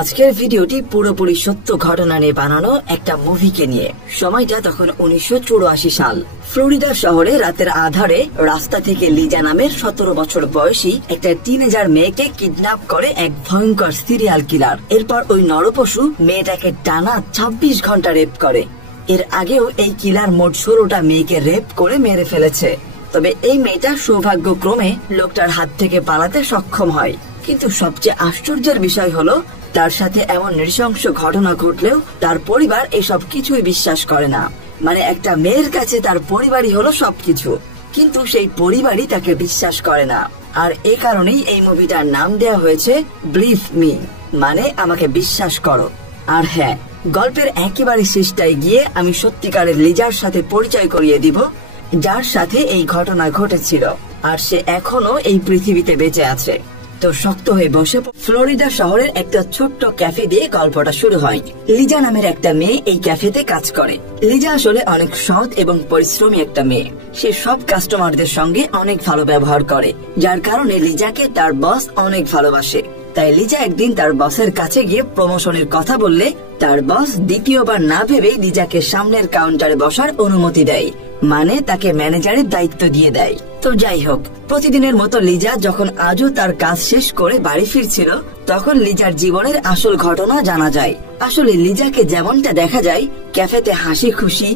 আজকের ভিডিওটি পুরোপুরি সত্য ঘটনা নিয়ে বানানো একটা মুভিকে নিয়ে। সময়টা তখন 1984 সাল। ফ্লোরিডা শহরে রাতের আধারে রাস্তা থেকে লিজা নামের 17 বছর বয়সী একটা টিনেজার মেয়েকে কিডন্যাপ করে এক ভয়ঙ্কর সিরিয়াল কিলার। এরপর ওই নরপশু মেয়েটাকে টানা 26 ঘন্টা রেপ করে। এর আগেও এই কিলার মোট 16টা মেয়েকে রেপ করে মেরে ফেলেছে। তবে এই মেয়েটা সৌভাগ্যক্রমে লোকটার হাত থেকে পালাতে সক্ষম হয়। কিন্তু সবচেয়ে আশ্চর্যের বিষয় হলো তার সাথে এমন নৃশংস ঘটনা ঘটলেও তার পরিবার এসব কিছুই বিশ্বাস করে না। মানে একটা মেয়ের কাছে তার পরিবারই হলো সবকিছু, কিন্তু সেই পরিবারই তাকে বিশ্বাস করে না। আর এ কারণেই এই মুভিটার নাম দেয়া হয়েছে বিলিভ মি, মানে আমাকে বিশ্বাস করো। আর হ্যাঁ, গল্পের একেবারে শেষটায় গিয়ে আমি সত্যিকারের লিজার সাথে পরিচয় করিয়ে দিব, যার সাথে এই ঘটনা ঘটেছিল, আর সে এখনো এই পৃথিবীতে বেঁচে আছে। তো শক্ত হয়ে বসে। ফ্লোরিডা শহরের একটা ছোট্ট ক্যাফে দিয়ে গল্পটা শুরু হয়। লিজা নামের একটা মেয়ে এই ক্যাফেতে কাজ করে। লিজা আসলে অনেক সৎ এবং পরিশ্রমী একটা মেয়ে। সে সব কাস্টমারদের সঙ্গে অনেক ভালো ব্যবহার করে, যার কারণে লিজাকে তার বস অনেক ভালোবাসে। তাই লিজা একদিন তার বসের কাছে গিয়ে প্রমোশনের কথা বললে তার বস দ্বিতীয়বার না ভেবেই লিজাকে সামনের কাউন্টারে বসার অনুমতি দেয়, মানে তাকে ম্যানেজারের দায়িত্ব দিয়ে দেয়। তো যাই হোক, প্রতিদিনের মতো লিজা যখন আজও তার কাজ শেষ করে বাড়ি ফিরছিল, তখন লিজার জীবনের আসল ঘটনা জানা যায়। আসলে লিজাকে যেমনটা দেখা যায়, ক্যাফেতে হাসি খুশি,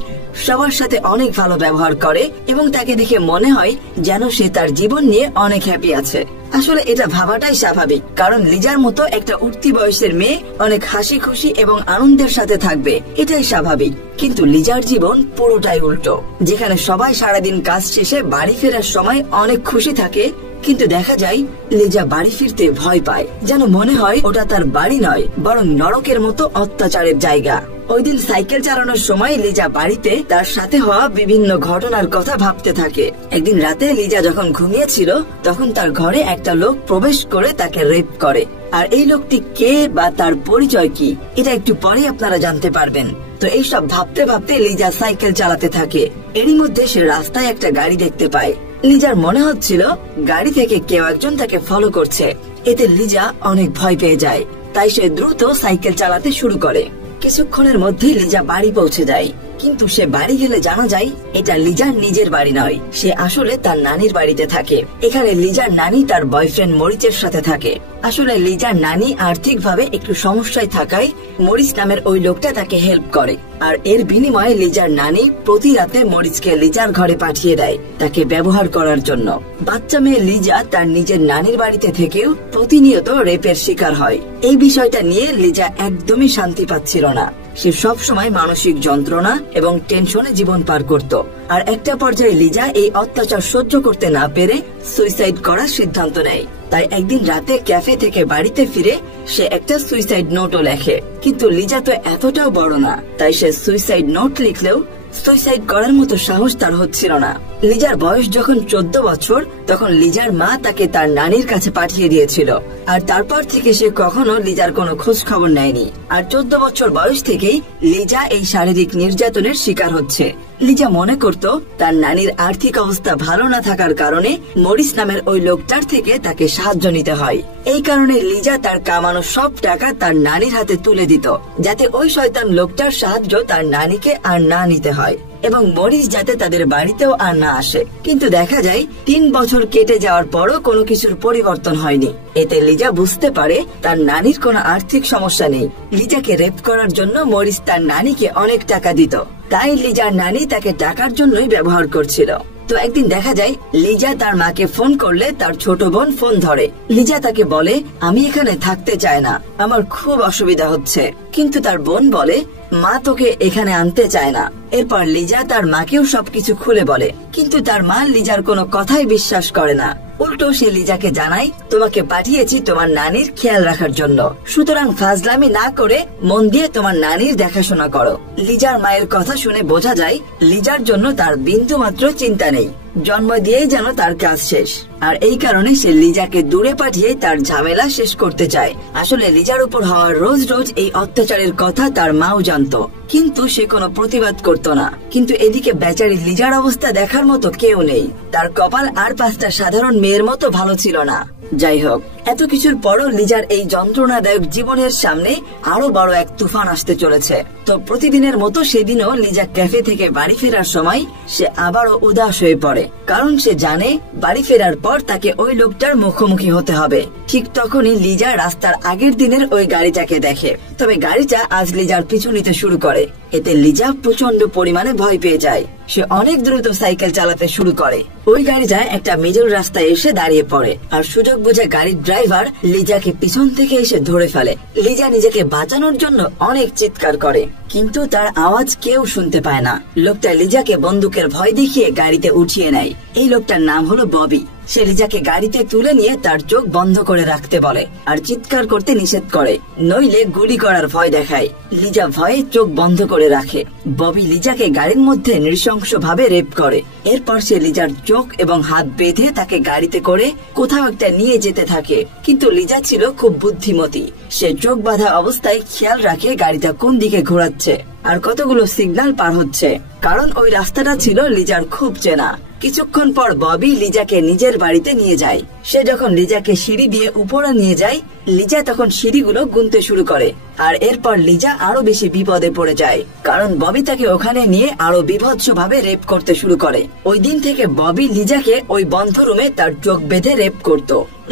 সবার সাথে অনেক ভালো ব্যবহার করে এবং তাকে দেখে মনে হয় যেন সে তার জীবন নিয়ে অনেক হ্যাপি আছে। আসলে এটা ভাবাটাই স্বাভাবিক, কারণ লিজার মতো একটা উঠতি বয়সের মেয়ে অনেক হাসি খুশি এবং আনন্দের সাথে থাকবে, এটাই স্বাভাবিক। কিন্তু লিজার জীবন পুরোটাই উল্টো, যেখানে সবাই সারাদিন কাজ শেষে বাড়ি ফেরার সময় অনেক খুশি থাকে, কিন্তু দেখা যায় লিজা বাড়ি ফিরতে ভয় পায়, যেন মনে হয় ওটা তার বাড়ি নয়, বরং নরকের মতো অত্যাচারের জায়গা। ওই দিন সাইকেল চালানোর সময় লিজা বাড়িতে তার সাথে হওয়া বিভিন্ন ঘটনার কথা ভাবতে থাকে। একদিন রাতে লিজা যখন ঘুমিয়েছিল, তখন তার ঘরে একটা লোক প্রবেশ করে তাকে রেপ করে। আর এই লোকটি কে বা তার পরিচয় কি, এটা একটু পরে আপনারা জানতে পারবেন। তো এইসব ভাবতে ভাবতে লিজা সাইকেল চালাতে থাকে। এরই মধ্যে সে রাস্তায় একটা গাড়ি দেখতে পায়। লিজার মনে হচ্ছিল গাড়ি থেকে কেউ একজন তাকে ফলো করছে। এতে লিজা অনেক ভয় পেয়ে যায়, তাই সে দ্রুত সাইকেল চালাতে শুরু করে। কিছুক্ষণের মধ্যেই লিজা বাড়ি পৌঁছে যায়, কিন্তু সে বাড়ি গেলে জানা যায় এটা লিজার নিজের বাড়ি নয়, সে আসলে তার নানির বাড়িতে থাকে। এখানে লিজার নানি তার বয়ফ্রেন্ড মরিচের সাথে থাকে। আসলে লিজার নানি আর্থিকভাবে একটু সমস্যায় থাকায় মরিচ নামের ওই লোকটা তাকে হেল্প করে। আর এর বিনিময়ে লিজার নানি প্রতি রাতে মরিচকে লিজার ঘরে পাঠিয়ে দেয় তাকে ব্যবহার করার জন্য। বাচ্চা মেয়ে লিজা তার নিজের নানির বাড়িতে থেকেও প্রতিনিয়ত রেপের শিকার হয়। এই বিষয়টা নিয়ে লিজা একদমই শান্তি পাচ্ছিল না। সে সব সময় মানসিক যন্ত্রণা এবং টেনশনে জীবন পার করত। আর একটা পর্যায়ে লিজা এই অত্যাচার সহ্য করতে না পেরে সুইসাইড করার সিদ্ধান্ত নেয়। তাই একদিন রাতে ক্যাফে থেকে বাড়িতে ফিরে সে একটা সুইসাইড নোটও লেখে। কিন্তু লিজা তো এতটাও বড় না, তাই সে সুইসাইড নোট লিখলেও সুইসাইড করার মতো সাহস তার হচ্ছিল না। লিজার বয়স যখন 14 বছর, তখন লিজার মা তাকে তার নানির কাছে পাঠিয়ে দিয়েছিল। আর তারপর থেকে সে কখনো লিজার কোনো খোঁজ খবর নেয়নি। আর 14 বছর বয়স থেকেই লিজা এই শারীরিক নির্যাতনের শিকার হচ্ছে। লিজা মনে করত তার নানির আর্থিক অবস্থা ভালো না থাকার কারণে মরিস নামের ওই লোকটার থেকে তাকে সাহায্য নিতে হয়। এই কারণে লিজা তার কামানো সব টাকা তার নানির হাতে তুলে দিত, যাতে ওই শয়তান লোকটার সাহায্য তার নানিকে আর না নিতে হয় এবং মরিস যাতে তাদের বাড়িতেও আর না আসে। কিন্তু দেখা যায় 3 বছর কেটে যাওয়ার পরও কোনো কিছুর পরিবর্তন হয়নি। এতে লিজা বুঝতে পারে তার নানির কোনো আর্থিক সমস্যা নেই। লিজাকে রেপ করার জন্য মরিস তার নানিকে অনেক টাকা দিত, তাই লিজার নানি তাকে টাকার জন্যই ব্যবহার করছিল। তো একদিন দেখা যায় লিজা তার মাকে ফোন করলে তার ছোট বোন ফোন ধরে। লিজা তাকে বলে, আমি এখানে থাকতে চাই না, আমার খুব অসুবিধা হচ্ছে। কিন্তু তার বোন বলে, মা তোকে এখানে আনতে চায় না। এরপর লিজা তার মাকেও সবকিছু খুলে বলে, কিন্তু তার মা লিজার কোনো কথাই বিশ্বাস করে না। উল্টো সে লিজাকে জানায়, তোমাকে পাঠিয়েছি তোমার নানির খেয়াল রাখার জন্য, সুতরাং ফাজলামি না করে মন দিয়ে তোমার নানির দেখাশোনা করো। লিজার মায়ের কথা শুনে বোঝা যায় লিজার জন্য তার বিন্দু মাত্র চিন্তা নেই, জন্ম দিয়েই যেন তার কাজ শেষ। আর এই কারণে সে লিজাকে দূরে পাঠিয়ে তার ঝামেলা শেষ করতে চায়। আসলে লিজার উপর হওয়ার রোজ রোজ এই অত্যাচারের কথা তার মাও জানতো, কিন্তু সে কোনো প্রতিবাদ করত না। কিন্তু এদিকে বেচারি লিজার অবস্থা দেখার মতো কেউ নেই। তার কপাল আর 5টা সাধারণ মেয়ের মতো ভালো ছিল না। যাই হোক, এত কিছুর পরও লিজার এই যন্ত্রণাদায়ক জীবনের সামনে আরো বড় এক তুফান আসতে চলেছে। তো প্রতিদিনের মতো সেদিনও লিজা ক্যাফে থেকে বাড়ি ফেরার সময় সে আবারও উদাস হয়ে পড়ে, কারণ সে জানে বাড়ি ফেরার পর তাকে ওই লোকটার মুখোমুখি হতে হবে। ঠিক তখনই লিজা রাস্তার আগের দিনের ওই গাড়িটাকে দেখে, তবে গাড়িটা আজ লিজার পিছু নিতে শুরু করে। এতে লিজা প্রচন্ড পরিমাণে ভয় পেয়ে যায়। সে অনেক দ্রুত সাইকেল চালাতে শুরু করে। ওই গাড়িটা একটা মিডল রাস্তায় এসে দাঁড়িয়ে পড়ে, আর সুযোগ বুঝে গাড়ির ড্রাইভার লিজাকে পিছন থেকে এসে ধরে ফেলে। লিজা নিজেকে বাঁচানোর জন্য অনেক চিৎকার করে, কিন্তু তার আওয়াজ কেউ শুনতে পায় না। লোকটা লিজাকে বন্দুকের ভয় দেখিয়ে গাড়িতে উঠিয়ে নেয়। এই লোকটার নাম হলো ববি। সে লিজাকে গাড়িতে তুলে নিয়ে তার চোখ বন্ধ করে রাখতে বলে আর চিৎকার করতে নিষেধ করে, নইলে গুলি করার ভয় দেখায়। লিজা ভয়ে চোখ বন্ধ করে রাখে। ববি লিজাকে গাড়ির মধ্যে নৃশংসভাবে রেপ করে। এরপর সে লিজার চোখ এবং হাত বেঁধে তাকে গাড়িতে করে কোথাও একটা নিয়ে যেতে থাকে। কিন্তু লিজা ছিল খুব বুদ্ধিমতী। সে চোখ বাঁধা অবস্থায় খেয়াল রাখে গাড়িটা কোন দিকে ঘোরাচ্ছে আর কতগুলো সিগন্যাল পার হচ্ছে, কারণ ওই রাস্তাটা ছিল লিজার খুব চেনা। কিছুক্ষণ পর ববি লিজাকে নিজের বাড়িতে নিয়ে যায়। সে যখন লিজাকে সিঁড়ি দিয়ে উপরে নিয়ে যায়, লিজা তখন সিঁড়িগুলো গুনতে শুরু করে। আর এরপর লিজা আরো বেশি বিপদে পড়ে যায়, কারণ ববি তাকে ওখানে নিয়ে আরো বিভৎসভাবে রেপ করতে শুরু করে। ওই দিন থেকে ববি লিজাকে ওই বন্ধ রুমে তার চোখ বেঁধে রেপ করত।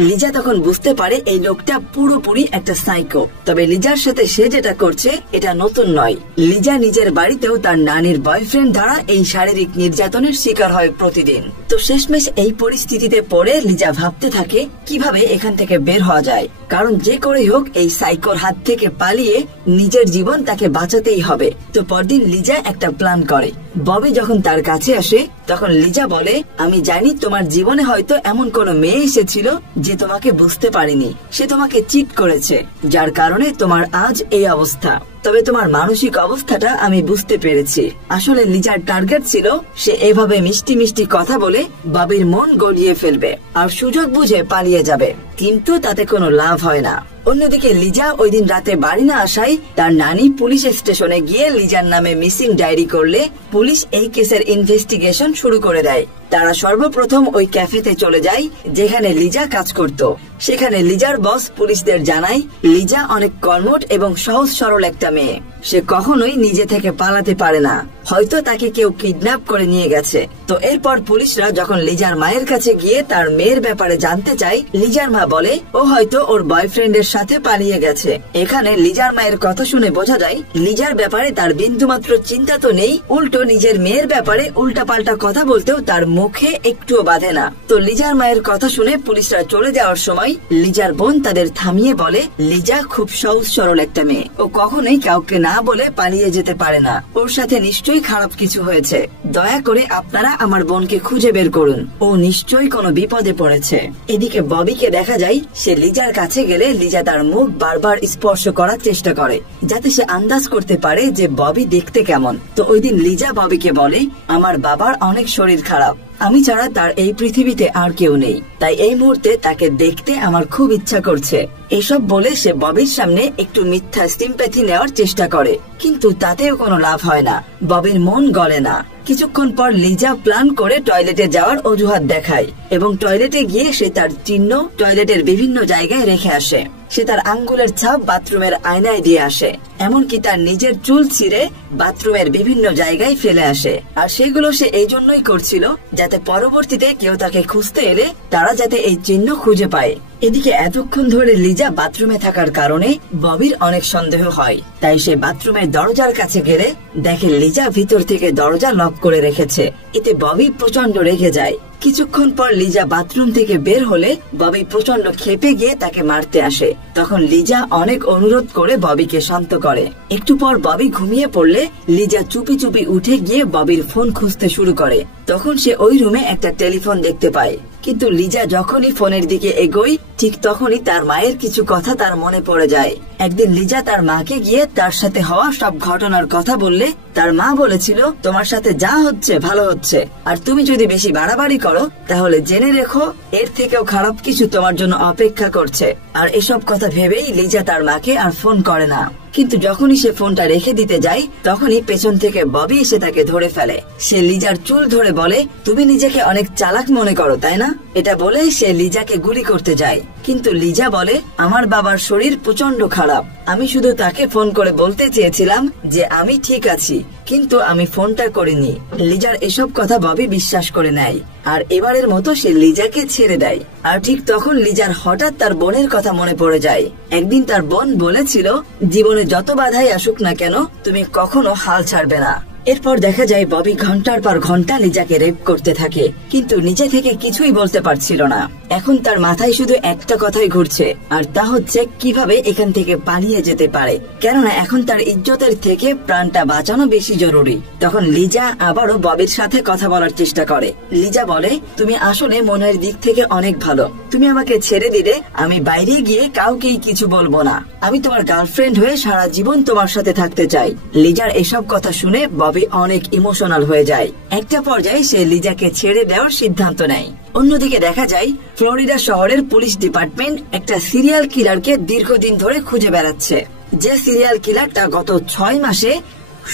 লিজা তখন বুঝতে পারে এই লোকটা পুরোপুরি একটা সাইকো। তবে লিজার সাথে সে যেটা করছে এটা নতুন নয়। লিজা নিজের বাড়িতেও তার নানির বয়ফ্রেন্ড দ্বারা এই শারীরিক নির্যাতনের শিকার হয় প্রতিদিন। তো শেষমেশ এই পরিস্থিতিতে পড়ে লিজা ভাবতে থাকে কিভাবে এখান থেকে বের হওয়া যায়, কারণ যে করেই হোক এই সাইকোর হাত থেকে পালিয়ে নিজের জীবন তাকে বাঁচাতেই হবে। তো পরদিন লিজা একটা প্ল্যান করে। ববি যখন তার কাছে আসে তখন লিজা বলে, আমি জানি তোমার জীবনে হয়তো এমন কোন মেয়ে এসেছিল যে তোমাকে বুঝতে পারেনি। সে তোমাকে চিট করেছে, যার কারণে তোমার আজ এই অবস্থা। তবে তোমার মানসিক অবস্থাটা আমি বুঝতে পেরেছি। আসলে লিজার টার্গেট ছিল সে এভাবে মিষ্টি মিষ্টি কথা বলে ববির মন গলিয়ে ফেলবে আর সুযোগ বুঝে পালিয়ে যাবে, কিন্তু তাতে কোনো লাভ হয় না। অন্যদিকে লিজা ওই দিন রাতে বাড়ি না আসায় তার নানি পুলিশ স্টেশনে গিয়ে লিজার নামে মিসিং ডায়েরি করলে পুলিশ এই কেসের ইনভেস্টিগেশন শুরু করে দেয়। তারা সর্বপ্রথম ওই ক্যাফেতে চলে যায় যেখানে লিজা কাজ করত। সেখানে লিজার বস পুলিশদের জানায় লিজা অনেক কর্মঠ এবং সহজ সরল একটা মেয়ে। সে কখনোই নিজে থেকে পালাতে পারে না, হয়তো তাকে কেউ কিডন্যাপ করে নিয়ে গেছে। তো এরপর পুলিশরা যখন লিজার মায়ের কাছে গিয়ে তার মেয়ের ব্যাপারে জানতে চায়, লিজার মা বলে ও হয়তো ওর বয়ফ্রেন্ডের সাথে পালিয়ে গেছে। এখানে লিজার মায়ের কথা শুনে বোঝা যায় লিজার ব্যাপারে তার বিন্দুমাত্র চিন্তা তো নেই, উল্টো নিজের মেয়ের ব্যাপারে উল্টাপাল্টা কথা বলতেও তার মুখে একটুও বাধে না। তো লিজার মায়ের কথা শুনে পুলিশরা চলে যাওয়ার সময় লিজার বোন তাদের থামিয়ে বলে, লিজা খুব সহজ সরল একটা মেয়ে, ও কখনোই কাউকে না বলে পালিয়ে যেতে পারে না। ওর সাথে নিশ্চয়ই খারাপ কিছু হয়েছে। দয়া করে আপনারা আমার বোনকে খুঁজে বের করুন, ও নিশ্চয়ই কোনো বিপদে পড়েছে। এদিকে ববিকে দেখা যায় সে লিজার কাছে গেলে লিজা তার মুখ বারবার স্পর্শ করার চেষ্টা করে, যাতে সে আন্দাজ করতে পারে যে ববি দেখতে কেমন। তো ওই দিন লিজা ববিকে বলে, আমার বাবার অনেক শরীর খারাপ, আমি ছাড়া তার এই পৃথিবীতে আর কেউ নেই, তাই এই মুহূর্তে তাকে দেখতে আমার খুব ইচ্ছা করছে। এসব বলে সে ববির সামনে একটু মিথ্যা সিম্প্যাথি নেওয়ার চেষ্টা করে, কিন্তু তাতেও কোনো লাভ হয় না। ববির মন গলে না। কিছুক্ষণ পর লিজা প্ল্যান করে টয়লেটে যাওয়ার অজুহাত দেখায় এবং টয়লেটে গিয়ে সে তার চিহ্ন টয়লেটের বিভিন্ন জায়গায় রেখে আসে। সে তার আঙ্গুলের ছাপ বাথরুমের আয়নায় দিয়ে আসে, এমনকি তার নিজের চুল ছিঁড়ে বাথরুমের বিভিন্ন জায়গায় ফেলে আসে। আর সেগুলো সে এই জন্যই করছিল যাতে পরবর্তীতে কেউ তাকে খুঁজতে এলে তারা যাতে এই চিহ্ন খুঁজে পায়। এদিকে এতক্ষণ ধরে লিজা বাথরুমে থাকার কারণে ববির অনেক সন্দেহ হয়, তাই সে বাথরুমের দরজার কাছে গেলে দেখে লিজা ভিতর থেকে দরজা লক করে রেখেছে। এতে ববি প্রচন্ড রেগে যায়। কিছুক্ষণ পর লিজা বাথরুম থেকে বের হলে ববি প্রচন্ড ক্ষেপে গিয়ে তাকে মারতে আসে। তখন লিজা অনেক অনুরোধ করে ববিকে শান্ত করে। একটু পর ববি ঘুমিয়ে পড়লে লিজা চুপি চুপি উঠে গিয়ে ববির ফোন খুঁজতে শুরু করে। তখন সে ওই রুমে একটা টেলিফোন দেখতে পায়, কিন্তু লিজা যখনই ফোনের দিকে এগোয় ঠিক তখনই তার মায়ের কিছু কথা তার মনে পড়ে যায়। একদিন লিজা তার মাকে গিয়ে তার সাথে হওয়া সব ঘটনার কথা বললে তার মা বলেছিল, তোমার সাথে যা হচ্ছে ভালো হচ্ছে, আর তুমি যদি বেশি বাড়াবাড়ি করো তাহলে জেনে রেখো এর থেকেও খারাপ কিছু তোমার জন্য অপেক্ষা করছে। আর এসব কথা ভেবেই লিজা তার মাকে আর ফোন করে না। কিন্তু যখনই সে ফোনটা রেখে দিতে যায় তখনই পেছন থেকে ববি এসে তাকে ধরে ফেলে। সে লিজার চুল ধরে বলে, তুমি নিজেকে অনেক চালাক মনে করো তাই না? এটা বলে সে লিজাকে গুলি করতে যায়। কিন্তু লিজা বলে, আমার বাবার শরীর প্রচন্ড খারাপ, আমি শুধু তাকে ফোন করে বলতে চেয়েছিলাম যে আমি ঠিক আছি, কিন্তু আমি ফোনটা করিনি। লিজার এসব কথা ববি বিশ্বাস করে নেয় আর এবারের মতো সে লিজাকে ছেড়ে দেয়। আর ঠিক তখন লিজার হঠাৎ তার বোনের কথা মনে পড়ে যায়। একদিন তার বোন বলেছিল, জীবনে যত বাধাই আসুক না কেন তুমি কখনো হাল ছাড়বে না। এরপর দেখা যায় ববি ঘন্টার পর ঘন্টা লিজাকে রেপ করতে থাকে, কিন্তু নিজে থেকে কিছুই বলতে পারছিল না। এখন তার মাথায় শুধু একটা কথাই ঘুরছে, আর তা হচ্ছে কিভাবে এখান থেকে পালিয়ে যেতে পারে, কেননা এখন তার ইজ্জতের থেকে প্রাণটা বাঁচানো বেশি জরুরি। তখন লিজা আবারও ববির সাথে কথা বলার চেষ্টা করে। লিজা বলে, তুমি আসলে মনের দিক থেকে অনেক ভালো, তুমি আমাকে ছেড়ে দিলে আমি বাইরে গিয়ে কাউকেই কিছু বলবো না, আমি তোমার গার্লফ্রেন্ড হয়ে সারা জীবন তোমার সাথে থাকতে চাই। লিজার এসব কথা শুনে ববি অনেক ইমোশনাল হয়ে যায়। একটা পর্যায়ে সে লিজাকে ছেড়ে দেওয়ার সিদ্ধান্ত নেয়। অন্যদিকে দেখা যায় ফ্লোরিডা শহরের পুলিশ ডিপার্টমেন্ট একটা সিরিয়াল কিলারকে দীর্ঘদিন ধরে খুঁজে বেড়াচ্ছে, যে সিরিয়াল কিলারটা গত 6 মাসে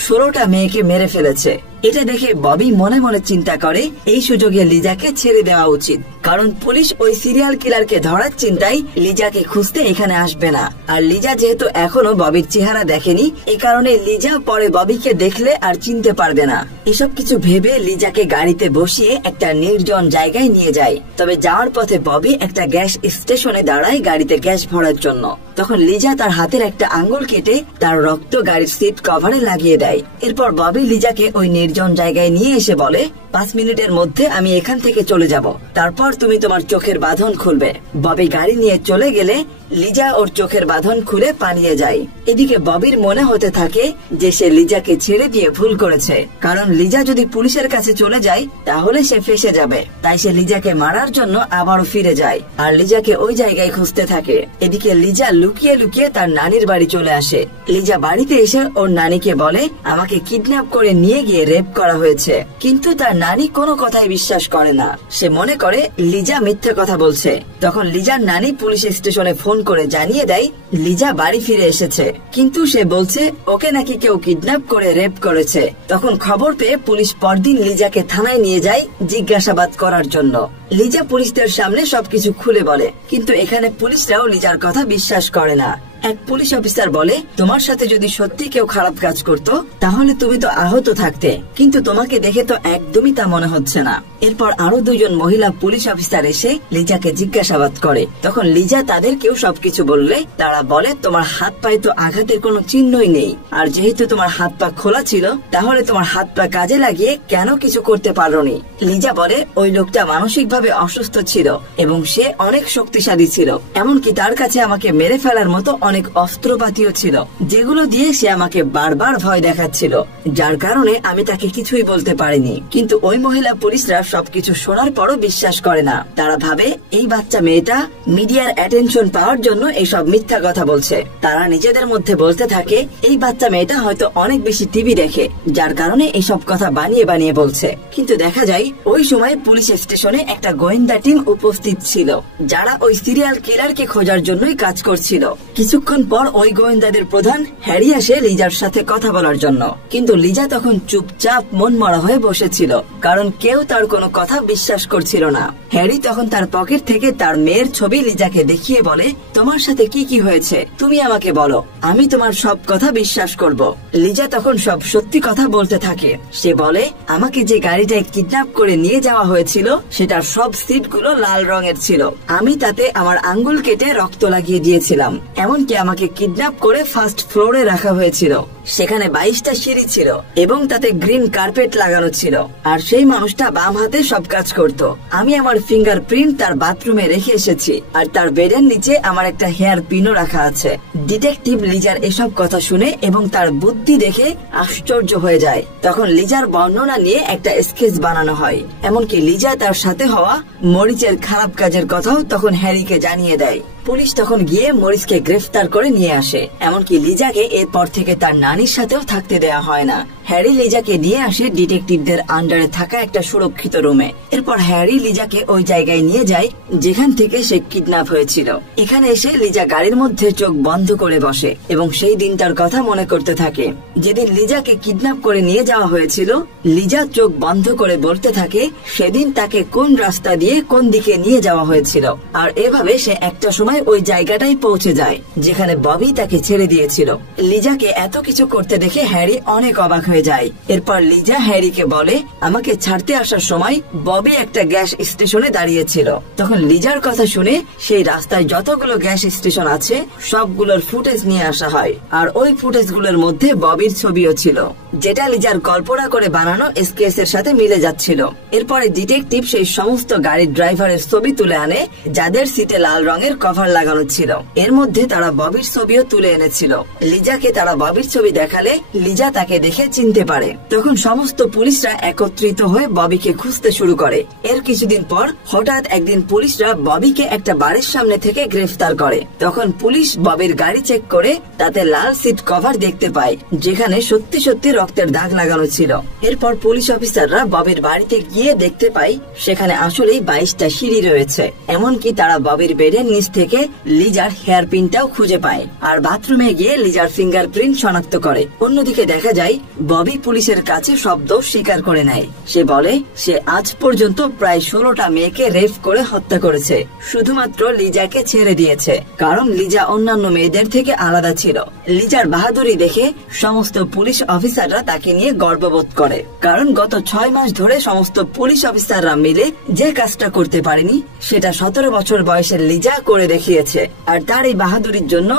16টা মেয়েকে মেরে ফেলেছে। এটা দেখে ববি মনে মনে চিন্তা করে এই সুযোগে লিজাকে ছেড়ে দেওয়া উচিত, কারণ পুলিশ ওই সিরিয়াল কিলারকে ধরার চিন্তায় লিজাকে খুঁজতে এখানে আসবে না। আর লিজা যেহেতু এখনো ববির চেহারা দেখেনি, এই কারণে লিজা পরে ববিকে দেখলে আর চিনতে পারবে না। এসব কিছু ভেবে লিজাকে গাড়িতে বসিয়ে একটা নির্জন জায়গায় নিয়ে যায়। তবে যাওয়ার পথে ববি একটা গ্যাস স্টেশনে দাঁড়ায় গাড়িতে গ্যাস ভরার জন্য। তখন লিজা তার হাতের একটা আঙ্গুল কেটে তার রক্ত গাড়ির সিট কভারে লাগিয়ে দেয়। এরপর ববি লিজাকে ওই নির্জন জায়গায় নিয়ে এসে বলে, 5 মিনিটের মধ্যে আমি এখান থেকে চলে যাব, তারপর তুমি তোমার চোখের বাঁধন খুলবে। ববি গাড়ি নিয়ে চলে গেলে লিজা ওর চোখের বাঁধন খুলে পালিয়ে যায়। এদিকে ববির মনে হতে থাকে যে সে লিজাকে ছেড়ে দিয়ে ভুল করেছে, কারণ লিজা যদি পুলিশের কাছে চলে যায় তাহলে সে ফেঁসে যাবে। তাই সে লিজাকে মারার জন্য আবারও ফিরে যায় আর লিজাকে ওই জায়গায় খুঁজতে থাকে। এদিকে লিজা লুকিয়ে লুকিয়ে তার নানির বাড়ি চলে আসে। লিজা বাড়িতে এসে ওর নানিকে বলে, আমাকে কিডন্যাপ করে নিয়ে গিয়ে রেপ করা হয়েছে। কিন্তু তার নানি কোনো কথাই বিশ্বাস করে না, সে মনে করে লিজা মিথ্যে কথা বলছে। তখন লিজার নানি পুলিশ স্টেশনে ফোন করে জানিয়ে দেয় লিজা বাড়ি ফিরে এসেছে, কিন্তু সে বলছে ওকে নাকি কেউ কিডন্যাপ করে রেপ করেছে। তখন খবর পেয়ে পুলিশ পরদিন লিজাকে থানায় নিয়ে যায় জিজ্ঞাসাবাদ করার জন্য। লিজা পুলিশদের সামনে সবকিছু খুলে বলে, কিন্তু এখানে পুলিশরাও লিজার কথা বিশ্বাস করে না। এক পুলিশ অফিসার বলে, তোমার সাথে যদি সত্যি কেউ খারাপ কাজ করত তাহলে তুমি তো আহত থাকতে, কিন্তু তোমাকে দেখে তো একদমই তা মনে হচ্ছে না। এরপর আরো 2জন মহিলা পুলিশ অফিসার এসে লিজাকে জিজ্ঞাসাবাদ করে। তখন লিজা তাদেরকেও সবকিছু বললে তারা বলে, তোমার হাত পায়ে তো আঘাতের কোনো চিহ্নই নেই, আর যেহেতু তোমার হাত পা খোলা ছিল তাহলে তোমার হাত পা কাজে লাগিয়ে কেন কিছু করতে পারোনি। লিজা বলে, ওই লোকটা মানসিকভাবে অসুস্থ ছিল এবং সে অনেক শক্তিশালী ছিল, এমনকি তার কাছে আমাকে মেরে ফেলার মতো অনেক অস্ত্রপাতিও ছিল, যেগুলো দিয়ে সে আমাকে বারবার ভয় দেখাচ্ছিল, যার কারণে আমি তাকে কিছুই বলতে পারিনি। কিন্তু ওই মহিলা পুলিশরা সবকিছু শোনার পরও বিশ্বাস করে না। তারা ভাবে এই বাচ্চা মেয়েটা মিডিয়ার অ্যাটেনশন পাওয়ার জন্য এইসব মিথ্যা কথা বলছে। তারা নিজেদের মধ্যে বলতে থাকে এই বাচ্চা মেয়েটা হয়তো অনেক বেশি টিভি দেখে, যার কারণে এইসব কথা বানিয়ে বানিয়ে বলছে। কিন্তু দেখা যায় ওই সময় পুলিশ স্টেশনে একটা গোয়েন্দা টিম উপস্থিত ছিল, যারা ওই সিরিয়াল কিলারকে খোঁজার জন্যই কাজ করছিল। কিছুক্ষণ পর ওই গোয়েন্দাদের প্রধান হ্যারি আসে লিজার সাথে কথা বলার জন্য, কিন্তু লিজা তখন চুপচাপ মন মরা হয়ে বসেছিল, কারণ কেউ তার কোনো কথা বিশ্বাস করছিল না। হ্যারি তখন তার পকেট থেকে তার মেয়ের ছবি লিজাকে দেখিয়ে বলে, তোমার সাথে কি কি হয়েছে তুমি আমাকে বলো, আমি তোমার সব কথা বিশ্বাস করব। লিজা তখন সব সত্যি কথা বলতে থাকে। সে বলে, আমাকে যে গাড়িটায় কিডন্যাপ করে নিয়ে যাওয়া হয়েছিল সেটার সব সিটগুলো লাল রঙের ছিল, আমি তাতে আমার আঙ্গুল কেটে রক্ত লাগিয়ে দিয়েছিলাম, এমনকি আমাকে কিডন্যাপ করে ফার্স্ট ফ্লোরে রাখা হয়েছিল, সেখানে 22টা সিঁড়ি ছিল এবং তাতে গ্রিন কার্পেট লাগানো ছিল, আর সেই মানুষটা বাম হাতে সব কাজ করত। আমি আমার ফিঙ্গারপ্রিন্ট তার বাথরুমে রেখে এসেছি, আর তার বেডের নিচে আমার একটা হেয়ার পিনও রাখা আছে। ডিটেকটিভ লিজার এসব কথা শুনে এবং তার বুদ্ধি দেখে আশ্চর্য হয়ে যায়। তখন লিজার বর্ণনা নিয়ে একটা স্কেচ বানানো হয়, এমনকি লিজা তার সাথে হওয়া মরিচের খারাপ কাজের কথাও তখন হ্যারিকে জানিয়ে দেয়। পুলিশ তখন গিয়ে মরিসকে গ্রেফতার করে নিয়ে আসে। এমনকি লিজাকে এরপর থেকে তার নানির সাথেও থাকতে দেয়া হয় না। হ্যারি লিজাকে নিয়ে আসে ডিটেকটিভদের আন্ডারে থাকা একটা সুরক্ষিত রুমে। এরপর হ্যারি লিজাকে ওই জায়গায় নিয়ে যায় যেখান থেকে সে কিডন্যাপ হয়েছিল। এখানে এসে লিজা গাড়ির মধ্যে চোখ বন্ধ করে বসে এবং সেই দিনটার কথা মনে করতে থাকে যেদিন লিজাকে কিডন্যাপ করে নিয়ে যাওয়া হয়েছিল। লিজা চোখ বন্ধ করে বলতে থাকে সেদিন তাকে কোন রাস্তা দিয়ে কোন দিকে নিয়ে যাওয়া হয়েছিল। আর এভাবে সে একটা সময় ওই জায়গাটাই পৌঁছে যায় যেখানে ববি তাকে ছেড়ে দিয়েছিল। লিজাকে এত কিছু করতে দেখে হ্যারি অনেক অবাক হয়ে যায়। এরপর লিজা হ্যারিকে বলে, আমাকে ছাড়তে আসার সময় ববি একটা গ্যাস স্টেশনে দাঁড়িয়েছিল। তখন লিজার কথা শুনে সেই রাস্তায় যতগুলো গ্যাস স্টেশন আছে সবগুলোর ফুটেজ নিয়ে আসা হয়। আর ওই ফুটেজগুলোর মধ্যে ববির ছবিও ছিল, যেটা লিজার কল্পনা করে বানানো এসকেএস এর সাথে মিলে যাচ্ছিল। এরপরে ডিটেকটিভ সেই সমস্ত গাড়ির ড্রাইভারের ছবি তুলে আনে যাদের সিটে লাল রঙের কভার লাগানো ছিল। এর মধ্যে তারা ববির ছবিও তুলে এনেছিল। লিজাকে তারা ববির ছবি দেখালে লিজা তাকে দেখে চিনতে পারে। তখন সমস্ত পুলিশরা একত্রিত হয়ে ববিকে খুঁজতে শুরু করে। এর কিছুদিন পর হঠাৎ একদিন পুলিশরা ববিকে একটা বাড়ির সামনে থেকে গ্রেফতার করে। তখন পুলিশ ববির গাড়ি চেক করে তাতে লাল সিট কভার দেখতে পায় যেখানে সত্যি সত্যি রক্তের দাগ লাগানো ছিল। এরপর পুলিশ অফিসাররা ববির বাড়িতে গিয়ে দেখতে পায় সেখানে আসলেই 22টা সিঁড়ি রয়েছে। এমনকি তারা ববির বেডের নিচ থেকে লিজার হেয়ার পিনটাও খুঁজে পায় আর বাথরুমে গিয়ে লিজার ফিঙ্গারপ্রিন্ট শনাক্ত করে। অন্যদিকে দেখা যায় ববি পুলিশের কাছে সব দোষ স্বীকার করে নেয়। সে বলে সে আজ পর্যন্ত প্রায় 16টা মেয়েকে রেপ করে হত্যা করেছে, শুধুমাত্র লিজাকে ছেড়ে দিয়েছে কারণ লিজা অন্যান্য মেয়েদের থেকে আলাদা ছিল। লিজার বাহাদুরি দেখে সমস্ত পুলিশ অফিসাররা তাকে নিয়ে গর্ববোধ করে, কারণ গত 6 মাস ধরে সমস্ত পুলিশ অফিসাররা মিলে যে কাজটা করতে পারেনি সেটা 17 বছর বয়সের লিজা করে দেখিয়েছে। আর তার এই বাহাদুরির জন্য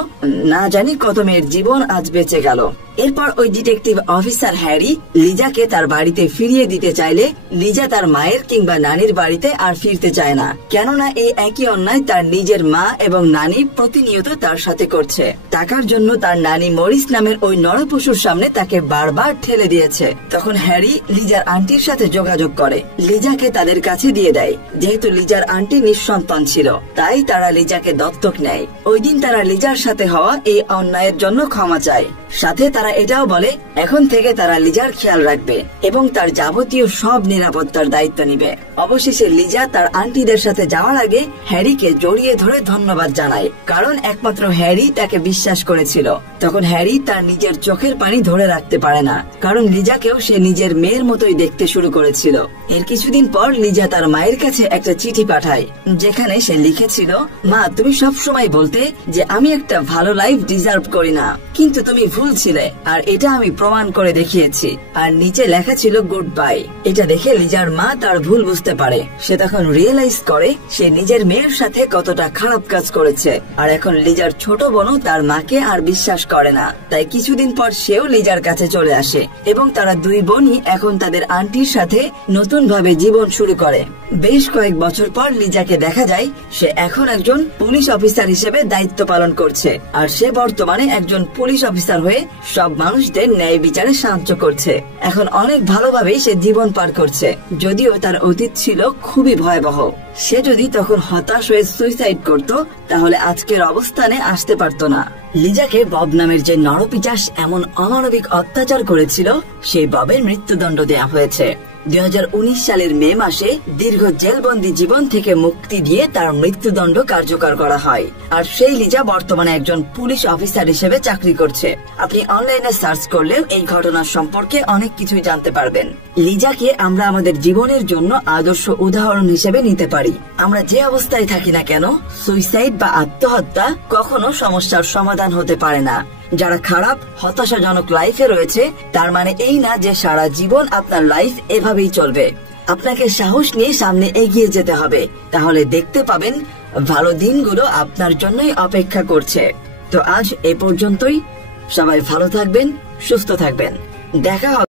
না জানি কত মেয়ের জীবন আজ বেঁচে গেল। এরপর ওই ডিটেকটিভ অফিসার হ্যারি লিজাকে তার বাড়িতে ফিরিয়ে দিতে চাইলে লিজা তার মায়ের কিংবা নানির বাড়িতে আর ফিরতে চায় না, কেননা এই একই অন্যায় তার নিজের মা এবং নানি প্রতিনিয়ত তার সাথে করছে। টাকার জন্য তার নানি মরিস নামের ওই নরপশুর সামনে তাকে বারবার ঠেলে দিয়েছে। তখন হ্যারি লিজার আন্টির সাথে যোগাযোগ করে, লিজাকে তাদের কাছে দিয়ে দেয়। যেহেতু লিজার আন্টি নিঃসন্তান ছিল তাই তারা লিজাকে দত্তক নেয়। ওই দিন তারা লিজার সাথে হওয়া এই অন্যায়ের জন্য ক্ষমা চায়। সাথে তারা এটাও বলে এখন থেকে তারা লিজার খেয়াল রাখবে এবং তার যাবতীয় সব নিরাপত্তার দায়িত্ব নিবে। অবশেষে লিজা তার আন্টিদের সাথে যাওয়ার আগে হ্যারিকে জড়িয়ে ধরে ধন্যবাদ জানায়, কারণ একমাত্র হ্যারি তাকে বিশ্বাস করেছিল। তখন হ্যারি তার নিজের চোখের পানি ধরে রাখতে পারে না, কারণ লিজাকেও সে নিজের মেয়ের মতোই দেখতে শুরু করেছিল। এর কিছুদিন পর লিজা তার মায়ের কাছে একটা চিঠি পাঠায় যেখানে সে লিখেছিল, মা তুমি সব সময় বলতে যে আমি একটা ভালো লাইফ ডিজার্ভ করি না, কিন্তু তুমি ভুল ছিলে আর এটা আমি প্রমাণ করে দেখিয়েছি। আর নিচে লেখা ছিল গুড বাই। এটা দেখে লিজার মা তার ভুল বুঝতে পারে। সে তখন রিয়েলাইজ করে সে নিজের মেয়ের সাথে কতটা খারাপ কাজ করেছে। আর এখন লিজার ছোট বোনও তার মাকে আর বিশ্বাস করে না। তাই কিছুদিন পর সেও লিজার কাছে চলে আসে এবং তারা দুই বোনই এখন তাদের আন্টির সাথে নতুন ভাবে জীবন শুরু করে। বেশ কয়েক বছর পর লিজাকে দেখা যায় সে এখন একজন পুলিশ অফিসার হিসেবে দায়িত্ব পালন করছে। আর সে বর্তমানে একজন পুলিশ অফিসার হয়ে সব মানুষদের ন্যায় বিচারে সাহায্য করছে। এখন অনেক ভালোভাবেই সে জীবন পার করছে, যদিও তার অতীত ছিল খুবই ভয়াবহ। সে যদি তখন হতাশ হয়ে সুইসাইড করত তাহলে আজকের অবস্থানে আসতে পারত না। লিজাকে বব নামের যে নরপিশাচ এমন অমানবিক অত্যাচার করেছিল সেই ববের মৃত্যুদণ্ড দেয়া হয়েছে। 2019 সালের মে মাসে দীর্ঘ জেলবন্দি জীবন থেকে মুক্তি দিয়ে তার মৃত্যুদণ্ড কার্যকর করা হয়। আর সেই লিজা বর্তমানে একজন পুলিশ অফিসার হিসেবে চাকরি করছে। আপনি অনলাইনে সার্চ করলেও এই ঘটনার সম্পর্কে অনেক কিছুই জানতে পারবেন। লিজাকে আমরা আমাদের জীবনের জন্য আদর্শ উদাহরণ হিসেবে নিতে পারি। আমরা যে অবস্থায় থাকি না কেন, সুইসাইড বা আত্মহত্যা কখনো সমস্যার সমাধান হতে পারে না। যারা খারাপ হতাশাজনক লাইফে রয়েছে তার মানে এই না যে সারা জীবন আপনার লাইফ এভাবেই চলবে। আপনাকে সাহস নিয়ে সামনে এগিয়ে যেতে হবে, তাহলে দেখতে পাবেন ভালো দিনগুলো আপনার জন্যই অপেক্ষা করছে। তো আজ এ পর্যন্তই। সবাই ভালো থাকবেন, সুস্থ থাকবেন। দেখা হবে।